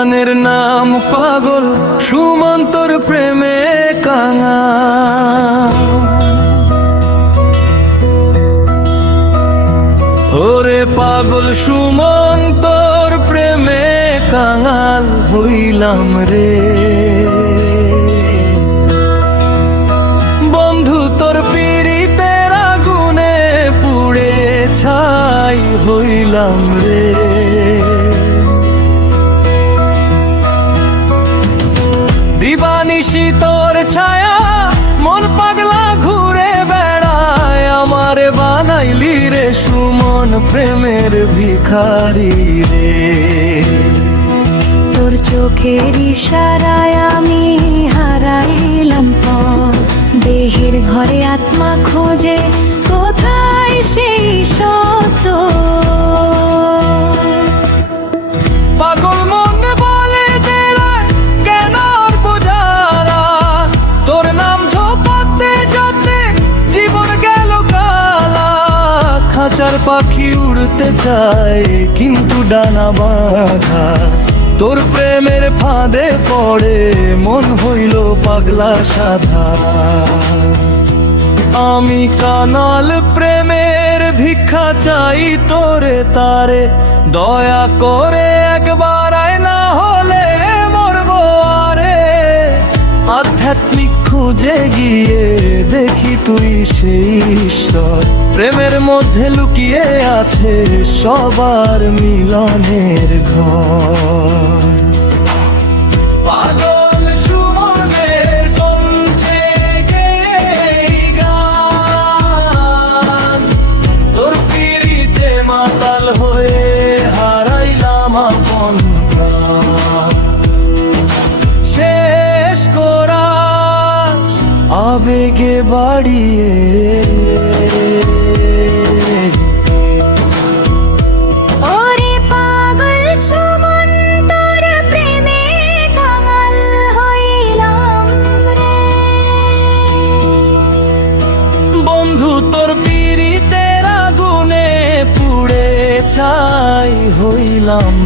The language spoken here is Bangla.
গানের নাম পাগল, সুমন্তর প্রেমে কাঙাল। ওরে পাগল সুমন্তর প্রেমে কাঙাল হইলাম রে। বন্ধু তোর পীড়িতের আগুনে পুড়ে ছাই হইলাম রে। দিবানিশি তোর ছায়া মন পাগলা ঘুরে বেড়ায়, আমারে বানাইলি রে সুমন প্রেমের ভিখারি রে। তোর চোখের ইশারায় আমি হারাইলাম পথ, দেহের ঘরে আত্মা খোঁজে কোথায় সেই সত্য। পাগল মন বলে দেলায় কেন বোঝারা, তোর নাম ঝোপাতে যাতে জীবন গেল কালা। খাঁচার পাখি উড়তে চায় কিন্তু ডানা বাঁধা, তোর প্রেমের ফাঁদে পড়ে মন হইল পাগলা সাধা। আমি কানাল প্রেমের ভিক্ষা চাই তোরে তারে, দয়া করে একবার আয় না হলে মরবো আরে। আধ্যাত্মিক খুঁজে গিয়ে দেখি তুই সেই ঈশ্বর, প্রেমের মধ্যে লুকিয়ে আছে সবার মিলনের ঘর। পাগল সুমনের কণ্ঠে গেই গান, তোর পিড়িতে মাতাল হয়ে হারাইলাম আপন প্রাণ। শেষ করা আবেগে বাড়িয়ে ওরে পাগল সুমন তোর প্রেমে কাঙাল হইলাম রে। বন্ধু তোর পীড়িতের আগুনে পুড়ে ছাই হইলাম